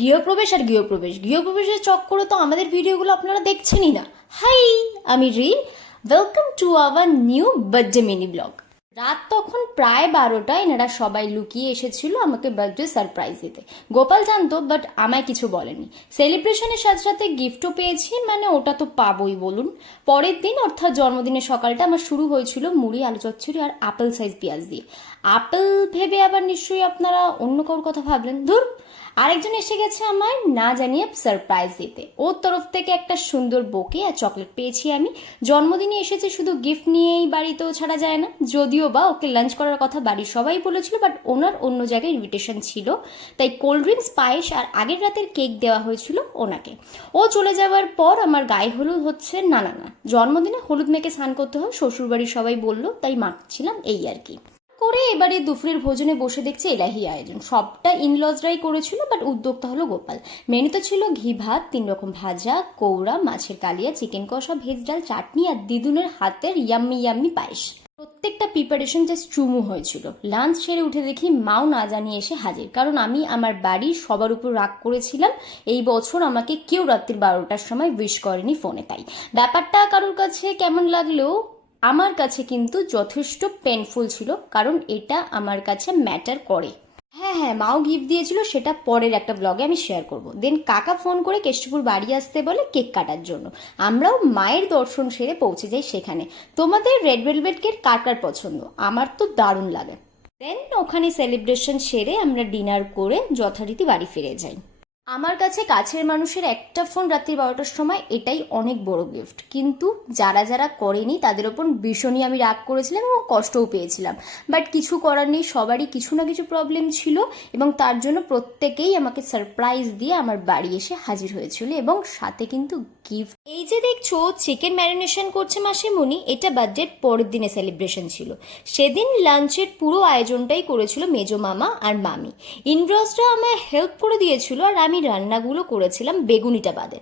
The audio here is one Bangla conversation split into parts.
গৃহপ্রবেশের চক্করে তো আমাদের ভিডিওগুলো আপনারা দেখছেনই না। হাই, আমি Rin, welcome to our new birthday mini blog. রাত তখন প্রায় 12টা। এনারা সবাই লুকিয়ে এসেছিল আমাকে বার্থডে সারপ্রাইজ দিতে। গোপাল জানতো, বাট আমায় কিছু বলেনি। সেলিব্রেশনের সাথে সাথে গিফটও পেয়েছি, মানে ওটা তো পাবোই বলুন। পরের দিন অর্থাৎ জন্মদিনের সকালটা আমার শুরু হয়েছিল মুড়ি, আলু চচ্চড়ি আর আপেল সাইজ পেঁয়াজ দিয়ে। আপেল ভেবে আবার নিশ্চয়ই আপনারা অন্য কারোর কথা ভাবলেন। ধুর, আরেকজন এসে গেছে আমায় না জানিয়ে সারপ্রাইজ দিতে। ওর তরফ থেকে একটা সুন্দর বোকে আর চকলেট পেয়েছি আমি। জন্মদিনে এসেছে শুধু গিফট নিয়েই বাড়িতেও ছাড়া যায় না। যদিও বা ওকে লাঞ্চ করার কথা বাড়ির সবাই বলেছিল, বাট ওনার অন্য জায়গায় ইনভিটেশন ছিল, তাই কোল্ড ড্রিঙ্কস, পায়েস আর আগের রাতের কেক দেওয়া হয়েছিল ওনাকে। ও চলে যাওয়ার পর আমার গায়ে হলুদ হচ্ছে। না, জন্মদিনে হলুদ মেখে স্নান করতে হয়, শ্বশুরবাড়ির সবাই বললো, তাই মাখছিলাম, এই আর কি করে। এবারে দুপুরের ভোজনে বসে দেখছে এলাহি আয়োজন। সবটা ইনলজরাই করেছিল, বাট উদ্যোক্তা হলো গোপাল। মেনুতে ছিল ঘি ভাত, 3 রকম ভাজা, কৌড়া, মাছের কালিয়া, চিকেন কষা, ভেজ ডাল, চাটনি আর দিদুনের হাতের ইয়াম্মি পায়েস। প্রত্যেকটা প্রিপারেশন জাস্ট চুমু হয়েছিল। লাঞ্চ সেরে উঠে দেখি মাও না জানিয়ে এসে হাজির, কারণ আমি আমার বাড়ির সবার উপর রাগ করেছিলাম এই বছর আমাকে কেউ রাত্রি 12টার সময় উইশ করেনি ফোনে। তাই ব্যাপারটা কারোর কাছে কেমন লাগলেও আমার কাছে কিন্তু যথেষ্ট পেনফুল ছিল, কারণ এটা আমার কাছে ম্যাটার করে। হ্যাঁ, মাও গিফট দিয়েছিল, সেটা পরের একটা ব্লগে আমি শেয়ার করব। দেন কাকা ফোন করে কেষ্টপুর বাড়ি আসতে বলে কেক কাটার জন্য। আমরাও মায়ের দর্শন সেরে পৌঁছে যাই সেখানে। তোমাদের রেড ভেলভেট কেক কার কার পছন্দ? আমার তো দারুণ লাগে। দেন ওখানে সেলিব্রেশন সেরে আমরা ডিনার করে যথারীতি বাড়ি ফিরে যাই। আমার কাছে কাছের মানুষের একটা ফোন রাত্রি 12টার সময়, এটাই অনেক বড় গিফট। কিন্তু যারা করেনি তাদের ওপর ভীষণই আমি রাগ করেছিলাম এবং কষ্টও পেয়েছিলাম। বাট কিছু করার নেই, সবারই কিছু না কিছু প্রবলেম ছিল এবং তার জন্য প্রত্যেকেই আমাকে সারপ্রাইজ দিয়ে আমার বাড়ি এসে হাজির হয়েছিল এবং সাথে কিন্তু গিফট। এই যে দেখছো চিকেন ম্যারিনেশন করছে মাসিমণি, এটা বার্থডের পরের দিনে সেলিব্রেশন ছিল। সেদিন লাঞ্চের পুরো আয়োজনটাই করেছিল মেজো মামা আর মামি। ইনড্রসরা আমায় হেল্প করে দিয়েছিল আর আমি রান্নাগুলো করেছিলাম বেগুনিটা বাদে।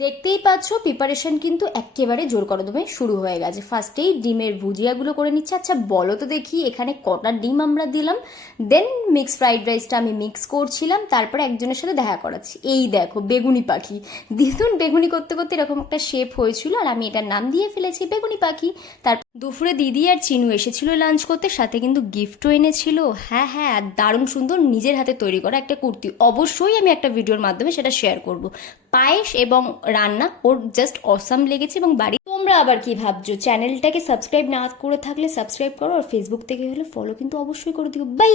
দেখতেই পাচ্ছ প্রিপারেশন কিন্তু একেবারে জোর কদমে শুরু হয়ে গেছে। ফার্স্টেই ডিমের ভুজিয়াগুলো করে নিচ্ছে। আচ্ছা বলো তো দেখি এখানে কটা ডিম আমরা দিলাম। দেন মিক্স ফ্রাইড রাইসটা আমি মিক্স করছিলাম, তারপরে একজনের সাথে দেখা করাচ্ছি। এই দেখো বেগুনি পাখি। দিদুন বেগুনি করতে করতে এরকম একটা শেপ হয়েছিল আর আমি এটার নাম দিয়ে ফেলেছি বেগুনি পাখি। তারপর দুপুরে দিদি আর চিনু এসেছিল লাঞ্চ করতে, সাথে কিন্তু গিফটও এনেছিল। হ্যাঁ, দারুণ সুন্দর নিজের হাতে তৈরি করা একটা কুর্তি। অবশ্যই আমি একটা ভিডিওর মাধ্যমে সেটা শেয়ার করব। পায়েস এবং রান্না ওর জাস্ট অসাম লেগেছে। এবং বাড়ি তোমরা আবার কি ভাবছো? চ্যানেলটাকে সাবস্ক্রাইব না করে থাকলে সাবস্ক্রাইব করো, আর ফেসবুক থেকে হলে ফলো কিন্তু অবশ্যই করে দিও। বাই।